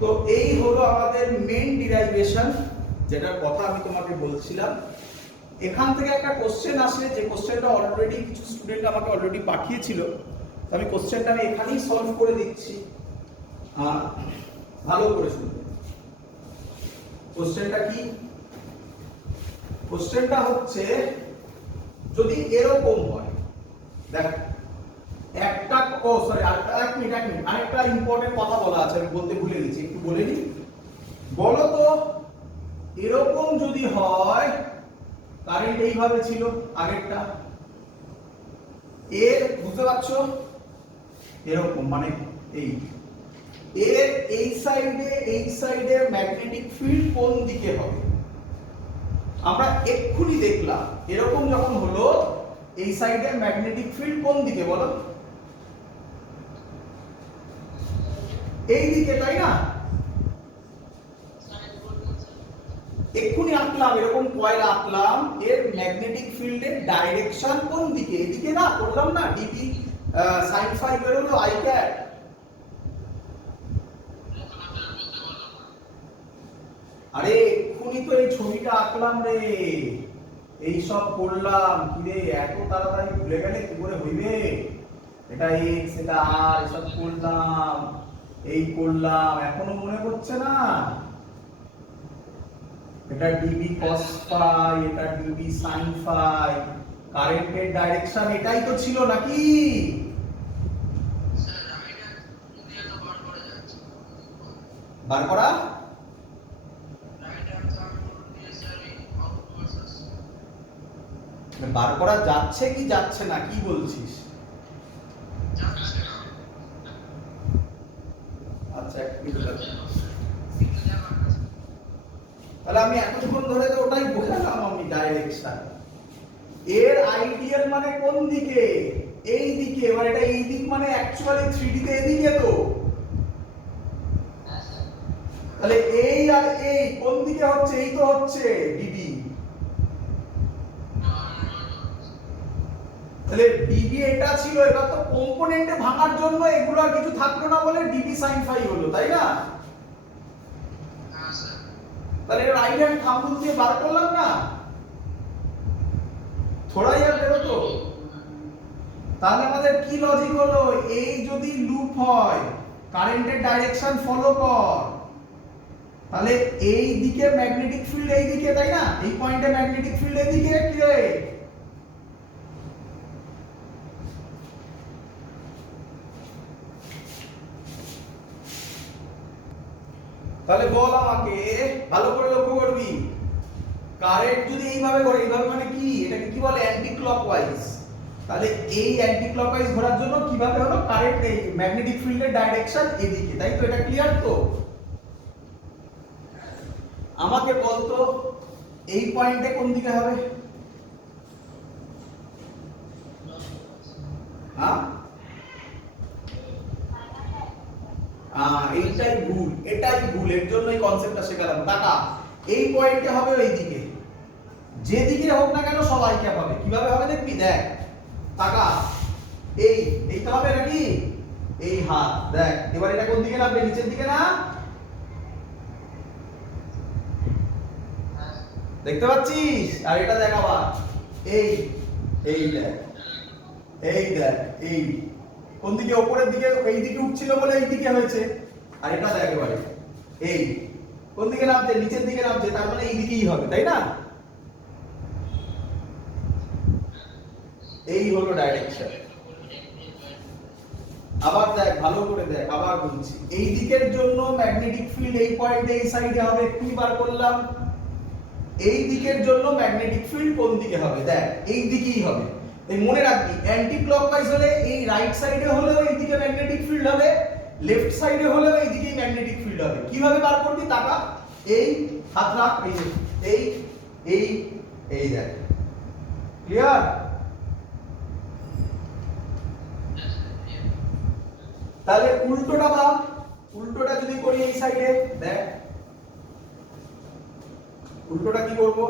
তো এই হলো আমাদের মেইন ডিরাইভেশন, যেটার কথা আমি তোমাকে বলছিলাম। এখান থেকে একটা কোশ্চেন আসে, যে কোশ্চেনটা অলরেডি কিছু স্টুডেন্ট আমাকে অলরেডি পাঠিয়েছিল, আমি কোশ্চেনটা আমি এখানেই সলভ করে দিচ্ছি, ভালো করে শুনবে। কোশ্চেনটা কি? কোশ্চেনটা হচ্ছে, যদি এরকম হয়, দেখ একটা, ও সরি, এক মিনিট আরেকটা ইম্পর্টেন্ট কথা বলা আছে, আমি বলতে ভুলে গেছি, একটু বলে নিই। বলো তো, এরকম যদি হয়, কারেন্ট এইভাবে ছিল আগেরটা, এর বুঝতে পারছো, এরকম মানে এই, এর এই সাইডে ম্যাগনেটিক ফিল্ড কোন দিকে হবে? আমরা এক্ষুনি দেখলাম, এরকম যখন হলো, এই সাইডে ম্যাগনেটিক ফিল্ড কোন দিকে বলো? এই দিকে, তাই না? এক্ষুনি আঁকলাম, এরকম কয়েল আঁকলাম, এর ম্যাগনেটিক ফিল্ডের ডাইরেকশন কোন দিকে? এদিকে না, করলাম না, ডিবি sin phi বেরোলো i ক্যাট। আরে এক্ষুনি তো এই ছবিটা আঁকলাম রে, এই সব করলাম, কি রে এত তাড়াতাড়ি ভুলে গেলে কি করে হইবে? এটা x, এটা r, এসব করলাম, এই করলাম, এখনো মনে পড়ছে না? এটা ডিবি কস ফাই, এটা ডিবি সাইন ফাই। কারেন্টের ডাইরেকশন এটাই তো ছিল নাকি? স্যার রাইট হ্যান্ড দিয়ে তো বার করা যাচ্ছে। বার করা রাইট হ্যান্ড সাইড দিয়ে স্যার আউটওয়ার্ডস আসছে। বার করা যাচ্ছে কি যাচ্ছে না, কি বলছিস? যাচ্ছে না। আচ্ছা এক মিনিট আছে। কিন্তু দেখা যাচ্ছে। তাহলে আমি এতক্ষণ ধরে তো ওটাই বোঝালাম আমি, ডাইরেকশন এর আইডিয়াল মানে কোন দিকে? এই দিকে। এবার এটা এই দিক মানে অ্যাকচুয়ালি 3D তে এদিকে তো। তাহলে এই আর এই কোন দিকে হচ্ছে? এই তো হচ্ছে ডিবি। তাহলে ডিবি এটা ছিল, এবার তো কম্পোনেন্টে ভাঙার জন্য এগুলো আর কিছু থাকলো না বলে ডিবি সাইন ফাই হলো, তাই না? হ্যাঁ স্যার। তাহলে রাইট হ্যান্ড থাম্বনেল দিয়ে বার করলাম না, থোড়াই আর বেরোতো। তাহলে আমাদের কি লজিক হলো? এই যদি লুপ হয়, কারেন্টের ডাইরেকশন ফলো কর, তাহলে এই দিকে ম্যাগনেটিক ফিল্ড এই দিকে, তাই না? এই পয়েন্টে ম্যাগনেটিক ফিল্ড এই দিকে, কি রে? তাহলে বল আমাকে, ভালো করে লক্ষ্য করবি, কারেন্ট যদি এইভাবে ঘোরে, এইভাবে মানে কি, এটাকে কি বলে? Anti clockwise. তাহলে এই অ্যান্টি ক্লকওয়াইজ ঘোরার জন্য কিভাবে হলো? কারেন্ট এই ম্যাগনেটিক ফিল্ডের ডাইরেকশন এদিকে, তাই তো? এটা ক্লিয়ার তো? আমাকে বলতো এই পয়েন্টে কোন দিকে হবে? হ্যাঁ, এইটাই ভুল, এটাই ভুল, এর জন্য এই কনসেপ্টটা শেখালাম। টাকা এই পয়েন্টে হবে ওই দিকে, যেদিকে হোক না কেন সবাই কে পাবে। কিভাবে হবে দেখবি, দেখ। টাকা এই তো হবে নাকি? এই হাত দেখ, এবার এটা কোন দিকে নামবে? নিচের দিকে না? দেখতে পাচ্ছিস? আর এটা দেখ আবার, এই এই দেখ, এই দেখ, এই কোন দিকে? উপরের দিকে, এই দিকে উঠছিল বলে এই দিকে হয়েছে। আর এটা দেখ এবারে, এই কোন দিকে নামছে? নিচের দিকে নামছে, তার মানে এই দিকেই হবে, তাই না? এই হলো ডাইরেকশন। আবার দেখ, ভালো করে দেখ, আবার বলছি, এই দিকের জন্য ম্যাগনেটিক ফিল্ড এই পয়েন্টে এই সাইডে হবে, একটু বার করলাম। এই দিকের জন্য ম্যাগনেটিক ফিল্ড কোন দিকে হবে? দেখ, এই দিকেই হবে। এই মনে রাখবি, অ্যান্টি ক্লকওয়াইজ হলে এই রাইট সাইডে হলেও এই দিকে ম্যাগনেটিক ফিল্ড হবে, লেফট সাইডে হলেও এই দিকেই ম্যাগনেটিক ফিল্ড হবে। কিভাবে বার করবি? টাকা এই হাত রাখ, এই যে এই এই এই দেখ, ক্লিয়ার? তাহলে উল্টোটা ভাব, উল্টোটা যদি করি এই সাইডে, দেখ উল্টোটা কি করব?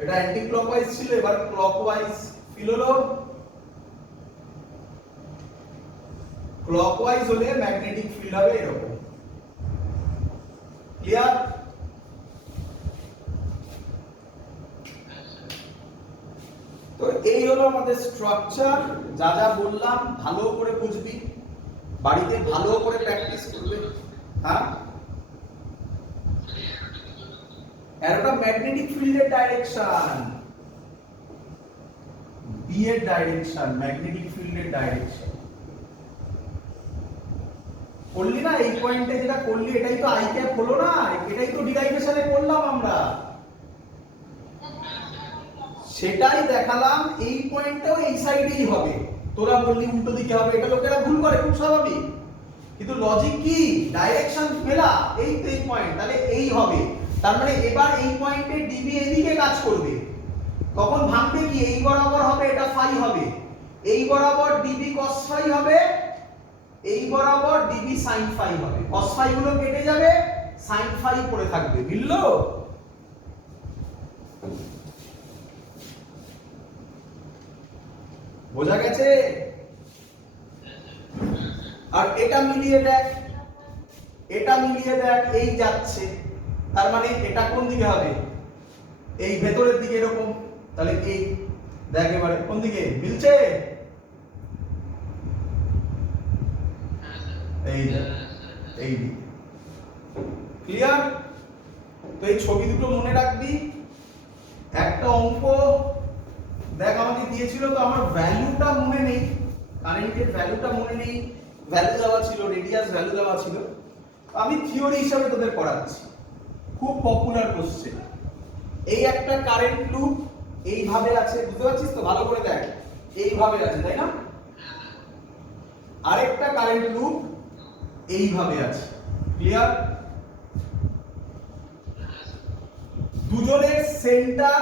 এটা অ্যান্টি ক্লকওয়াইজ ছিল, এবার ক্লকওয়াইজ ফিল হলো। ক্লকওয়াইজ হলে ম্যাগনেটিক ফিল্ড হবে এরকম, ক্লিয়ার? তো এই হলো আমাদের স্ট্রাকচার। যা যা বললাম ভালো করে বুঝবি, বাড়িতে ভালো করে প্র্যাকটিস করবে। হ্যাঁ, অ্যারোটা ম্যাগনেটিক ফিল্ডের ডাইরেকশন, বি এর ডাইরেকশন, ম্যাগনেটিক ফিল্ডের ডাইরেকশন। করলি না এই পয়েন্টে, যেটা করলি এটাই তো আই ক্যাপ হলো না? এটাই তো ডিরাইভেশনে করলাম আমরা, সেটাই দেখালাম। এই পয়েন্টটাও এই সাইডেই হবে, তোরা বললি উল্টো দিকে হবে, এটা লোকেরা ভুল করে, খুব স্বাভাবিক। কিন্তু লজিক কি? ডাইরেকশন মেলা, এই তো এই পয়েন্ট, তাহলে এই হবে। তার মানে এবার এই পয়েন্টে ডিবি এদিকে কাজ করবে, তখন ভাঙবে কি? এই বরাবর হবে, এটা ফাই হবে। এই বরাবর ডিবি কস ফাই হবে, এই বরাবর ডিবি সাইন ফাই হবে। কস ফাই গুলো কেটে যাবে, সাইন ফাই পড়ে থাকবে। মিললো? বোঝা গেছে? আর এটা মিলিয়ে দেখ, এটা মিলিয়ে দেখ, এই যাচ্ছে, তার মানে এটা কোন দিকে হবে? এই ভেতরের দিকে এরকম। তাহলে এই দেখ এবারে কোন দিকে মিলছে? এই এই দিকে, ক্লিয়ার? তো এই ছবি দুটো মনে রাখবি। একটা অঙ্ক দেখ আমাকে দিয়েছিল, তো আমার ভ্যালুটা মনে নেই, কারেন্টের ভ্যালুটা মনে নেই, ভ্যালু দেওয়া ছিল, রেডিয়াস ভ্যালু দেওয়া ছিল, আমি থিওরি হিসাবে তোদের করাচ্ছি। খুব পপুলার কোশ্চেন। এই একটা কারেন্ট লুপ এইভাবে আছে, বুঝতে পারছিস তো? ভালো করে দেখ, এইভাবে আছে, তাই না? আরেকটা কারেন্ট লুপ এইভাবে আছে। ক্লিয়ার? দুজনের সেন্টার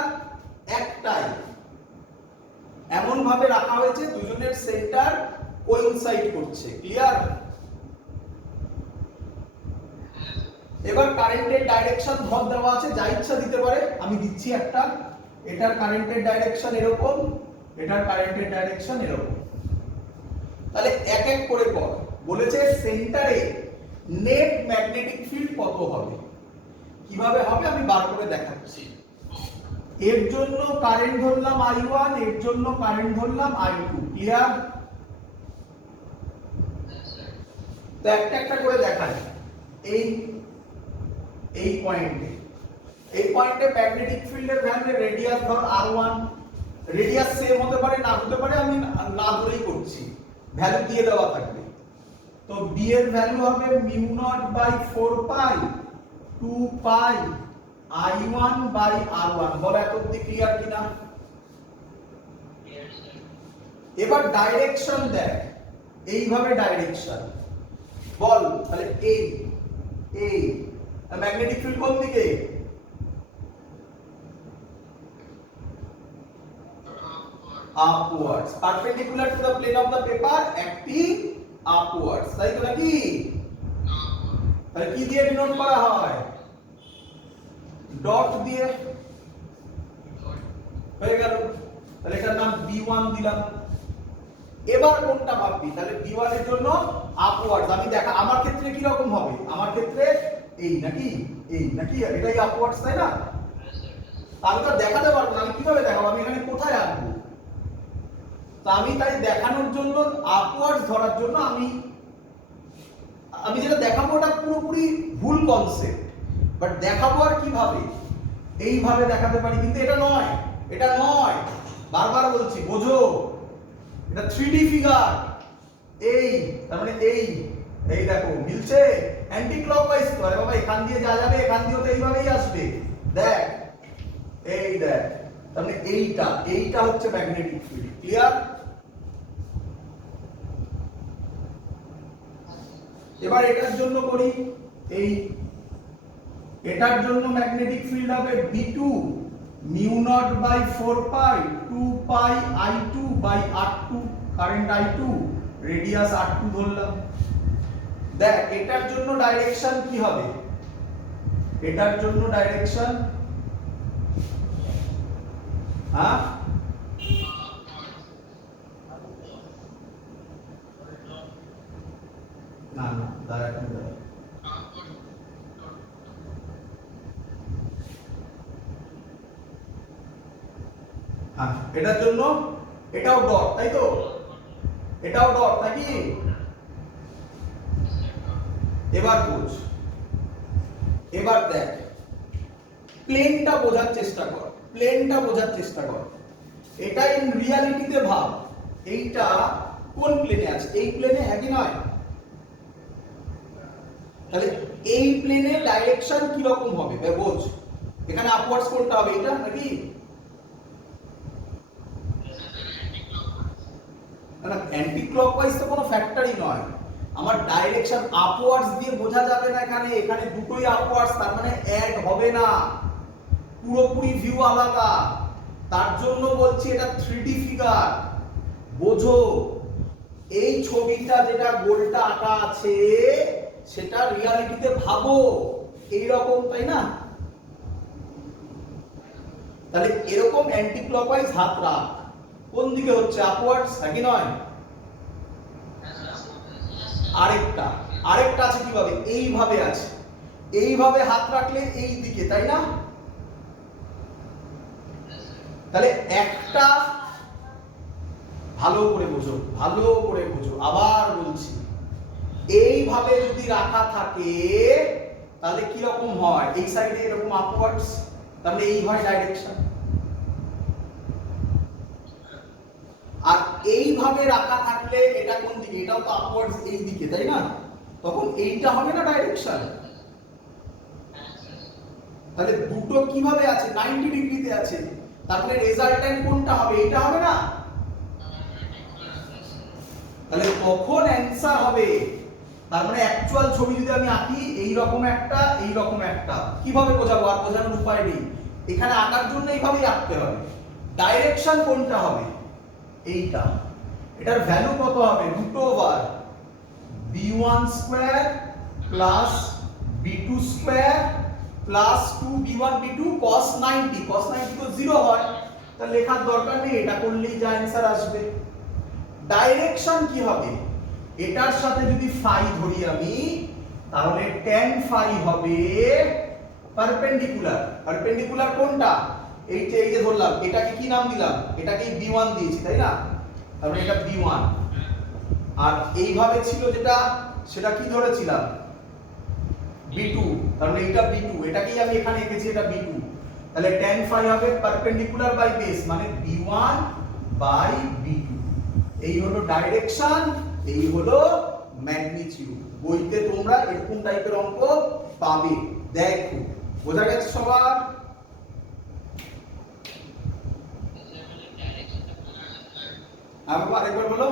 একটাই, এমন ভাবে রাখা হয়েছে দুজনের সেন্টার কোইনসাইড করছে। ক্লিয়ার? এবার কারেন্টের ডাইরেকশন ধর দেওয়া আছে, যা ইচ্ছা দিতে পারে, আমি দিচ্ছি একটা। এটার কারেন্টের ডাইরেকশন এরকম, এটার কারেন্টের ডাইরেকশন এরকম। তাহলে এক এক করে কর। বলেছে সেন্টারে নেট ম্যাগনেটিক ফিল্ড কত হবে। কিভাবে হবে আমি বার করে দেখাচ্ছি। এর জন্য কারেন্ট ধরলাম I1, এর জন্য কারেন্ট ধরলাম I2। ক্লিয়ার? তো একটা একটা করে দেখাই। এই পয়েন্টে ম্যাগনেটিক ফিল্ডের ভ্যালু, রেডিয়াস ধর R1, রেডিয়াস সেম হতে পারে না হতে পারে, আমি না ধরেই করছি, ভ্যালু দিয়ে দেওয়া থাকবে। তো b এর ভ্যালু হবে μ0/4 2 পাই I1/R1। বল এত অবধি ক্লিয়ার কিনা? এবার ডাইরেকশন দেখ, এইভাবে ডাইরেকশন বল। তাহলে এই ম্যাগনেটিক ফিল্ড কোন দিকে? Upwards, perpendicular to the plane of the paper, acting upwards, তাই তো নাকি? তাহলে কি দিয়ে ডিনোট করা হয়? ডট দিয়ে। হয়ে গেল। তাহলে এটার নাম B1 দিলাম। এবার কোনটা ভাববি? তাহলে B1 এর জন্য আপওয়ার্ডস, আমি দেখা আমার ক্ষেত্রে কি রকম হবে? আমার ক্ষেত্রে এই নাকি এটাই আপওয়ার্ডস, তাই না? আমি তো দেখাতে পারবো না, আমি কিভাবে দেখাবো? আমি এখানে কোথায় আঁকবো? তো আমি তাই দেখানোর জন্য, আপওয়ার্ডস ধরার জন্য আমি যেটা দেখাবো ওটা পুরোপুরি ভুল কনসেপ্ট, বাট দেখাবো আর কিভাবে? এইভাবে দেখাতে পারি, কিন্তু এটা নয়, বারবার বলছি, বোঝো, এটা 3D ফিগার। তার মানে এই দেখো মিলছে, অ্যান্টি ক্লকওয়াইজ তো। আরে বাবা, এখান দিয়ে যা যাবে এখান দিয়েও তো এইভাবেই আসবে। দেখ, দেখ, তার মানে এইটা হচ্ছে ম্যাগনেটিক ফিল্ড। ক্লিয়ার? এবার এটার জন্য করি, এটার জন্য ম্যাগনেটিক ফিল্ড হবে B2 μ0/4 2 পাই I2/R2, current I2, radius R2 ধরলাম। দেখ এটার জন্য ডাইরেকশন কি হবে? এটার জন্য ডাইরেকশন না দাঁড়া। এটার জন্য এটাও ডট, তাই তো? এটাও ডট নাকি? এবার বোঝ, এবার দেখ, প্লেনটা বোঝার চেষ্টা কর, এটা ইন রিয়ালিটিতে ভাব, এইটা কোন প্লেনে আছে? এই প্লেনে, হ্যাঁ কি নয়? তাহলে এই প্লেনে ডাইরেকশন কি রকম হবে বোঝ। এখানে আপওয়ার্ডস কোনটা হবে? এটা নাকি? না, অ্যান্টি ক্লকওয়াইজ তো কোনো ফ্যাক্টরই নয়। আমার ডাইরেকশন আপওয়ার্ডস দিয়ে বোঝা যাবে না, এখানে দুটোই আপওয়ার্ডস, তার মানে অ্যাড হবে না, পুরোপুরি ভিউ আলাদা। তার জন্য বলছি এটা 3D ফিগার, বোঝো। এই ছবিটা যেটা গোলটা আঁকা আছে সেটা রিয়ালিটিতে ভাবো এই রকম, তাই না? তাহলে এরকম অ্যান্টি ক্লকওয়াইজ হাত রাখ, কোন দিকে হচ্ছে? আপওয়ার্ডস, নাকি নয়? আরেকটা আছে কিভাবে? এইভাবে আছে, এইভাবে হাত রাখলে এই দিকে, তাই না? তাহলে একটা ভালো করে বোঝো, আবার বলছি, এইভাবে যদি রাখা থাকে তাহলে কি রকম হয়, এই সাইডে এরকম আপওয়ার্ডস, তাহলে এই হয় ডাইরেকশন। আর এইভাবে রাখা থাকলে এটা কোন দিকে, এটাও তো আপওয়ার্ডস এই দিকে, তাই না? তখন এইটা হবে না ডাইরেকশন। তাহলে দুটো কিভাবে আছে, 90 ডিগ্রিতে আছে, তাহলে রেজাল্ট্যান্ট কোনটা হবে, এটা হবে না? তাহলে কখন অ্যানসার হবে, তার মানে অ্যাকচুয়াল ছবি যদি আমি আঁকি এই রকম একটা, কিভাবে বোঝাবো, আর বোঝানোর উপায় নেই, এখানে আঁকার জন্য এইভাবেই আঁকতে হবে। ডাইরেকশন কোনটা হবে, এইটা, এটার ভ্যালু কত হবে, √over b1 square plus b2 square plus 2b1 b2 cos 90, cos 90 তো 0 হয়, তা লেখার দরকার নেই, এটা করলেই যা অ্যানসার আসবে। ডাইরেকশন কি হবে, এটার সাথে যদি ফাই ধরি আমি, তাহলে tan ফাই হবে পারপেন্ডিকুলার। পারপেন্ডিকুলার কোনটা, এই যে ধরলাম, এটাকে কি নাম দিলাম, এটাকে b1 দিয়েছি, তাই না? তাহলে এটা b1, আর এইভাবে ছিল যেটা, সেটা কি ধরেছিলাম, b2, তাহলে এটা b2, এটাকেই আমি এখানে এঁকেছি, এটা b2, তাহলে tan ফাই হবে পারপেন্ডিকুলার বাই বেস, মানে b1 বাই b2। এই হলো ডাইরেকশন, এই হলো ম্যাগনিটিউড। বইতে তোমরা এরকম টাইপের অঙ্ক পাবে, দেখো বোঝা গেছে সবার? আরেকবার বলো।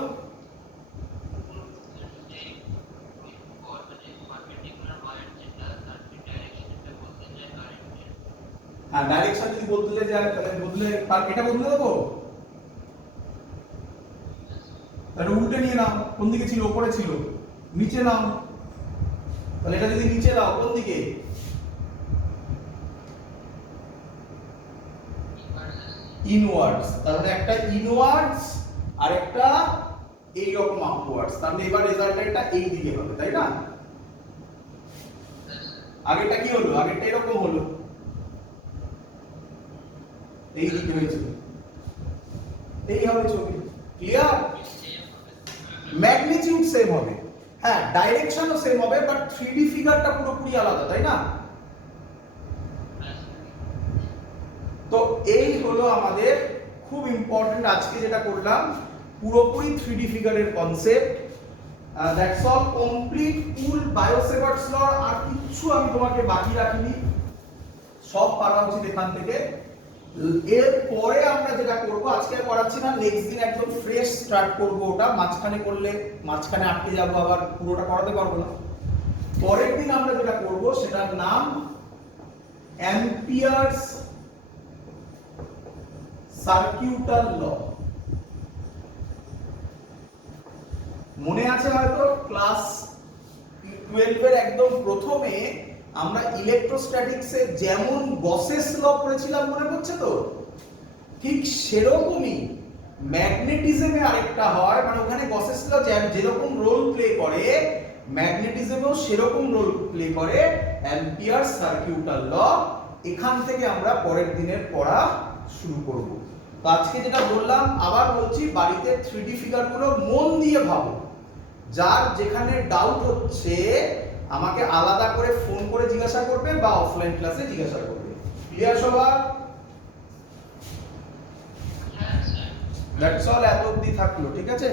হ্যাঁ, ডাইরেকশন যদি বদলে যায় তাহলে এটা বদলে দেবো, তাহলে উল্টে নিয়ে নাও, কোন দিকে ছিল, উপরে ছিল, নিচে নাও, তাহলে এটা যদি নিচে দাও কোন দিকে, ইনওয়ার্ডস, তাহলে একটা ইনওয়ার্ডস আর একটা এই রকম আপওয়ার্ডস, তাহলে এবার রেজাল্টটা এই দিকে হবে, তাই না? আগেরটা কি হলো, আগেরটা এরকম হলো, এই দিকে হয়েছিল, এই হবে ছবি, ক্লিয়ার? ম্যাগনিটিউড সেম হবে, হ্যাঁ ডাইরেকশনও সেম হবে, বাট 3D ফিগারটা পুরোপুরি আলাদা, তাই না? তো এই হলো আমাদের খুব ইম্পর্টেন্ট আজকে যেটা করলাম, পুরোপুরি 3D ফিগারের concept. That's all, complete full Biot Savart's law, আর কিছু আমি তোমাকে বাকি রাখিনি, সব পারা উচিত এখান থেকে। এর পরে আমরা যেটা করব, আজকে আর করাচ্ছি না, নেক্সট দিন একদম ফ্রেশ স্টার্ট করব, ওটা মাঝখানে করলে মাঝখানে আটকে যাব, আবার পুরোটা করাতে পারবো না। পরের দিন আমরা যেটা করব সেটার নাম অ্যাম্পিয়ারস সার্কিউটাল ল। মনে আছে হয়তো ক্লাস 12 এর একদম প্রথমে আমরা ইলেকট্রোস্ট্যাটিক্সে যেমন গসেস ল পড়েছিলাম, মনে পড়ছে তো? ঠিক সেরকমই ম্যাগনেটিজমে আরেকটা হয়, মানে ওখানে গসেস ল যেরকম রোল প্লে করে, ম্যাগনেটিজমেও সেরকম রোল প্লে করে অ্যাম্পিয়ারস সার্কিউটাল ল। এখান থেকে আমরা পরের দিনের পড়া শুরু করব। তো আজকে যেটা বললাম আবার বলছি, বাড়িতে 3D ফিগারগুলো মন দিয়ে ভাবো, যার যেখানে ডাউট হচ্ছে আমাকে আলাদা করে ফোন করে জিজ্ঞাসা করবে বা অফলাইন ক্লাসে জিজ্ঞাসা করবে। ক্লিয়ার সবার? দ্যাটস অল, এত অবধি থাকলো, ঠিক আছে?